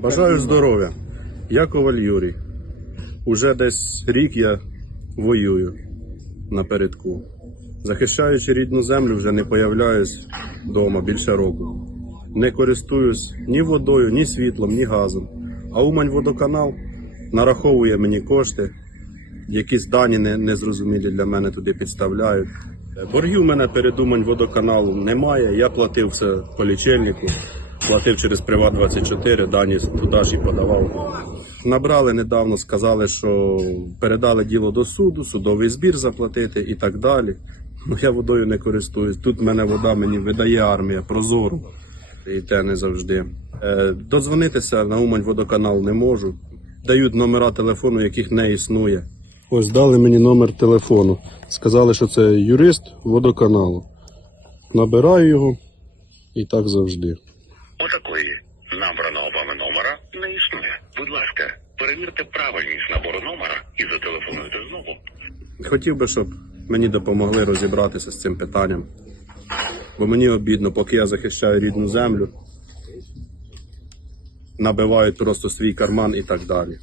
Бажаю здоров'я. Я Коваль Юрій. Уже десь рік я воюю напередку. Захищаючи рідну землю, вже не появляюсь вдома більше року. Не користуюсь ні водою, ні світлом, ні газом. А Умань водоканал нараховує мені кошти, якісь дані незрозумілі для мене туди підставляють. Боргів у мене перед Умань водоканалом немає. Я платив все по лічильнику, платив через Приват 24, дані туди ж і подавав. Набрали недавно, сказали, що передали діло до суду, судовий збір заплатити і так далі. Ну я водою не користуюсь. Тут мене вода мені видає армія прозору. І те не завжди. Е, додзвонитися на Умань водоканал не можу. Дають номера телефону, яких не існує. Ось дали мені номер телефону. Сказали, що це юрист водоканалу. Набираю його і так завжди. Отакої набраного вами номера не існує. Будь ласка, перевірте правильність набору номера і зателефонуйте знову. Хотів би, щоб мені допомогли розібратися з цим питанням. Бо мені обідно, поки я захищаю рідну землю, набивають просто свій карман і так далі.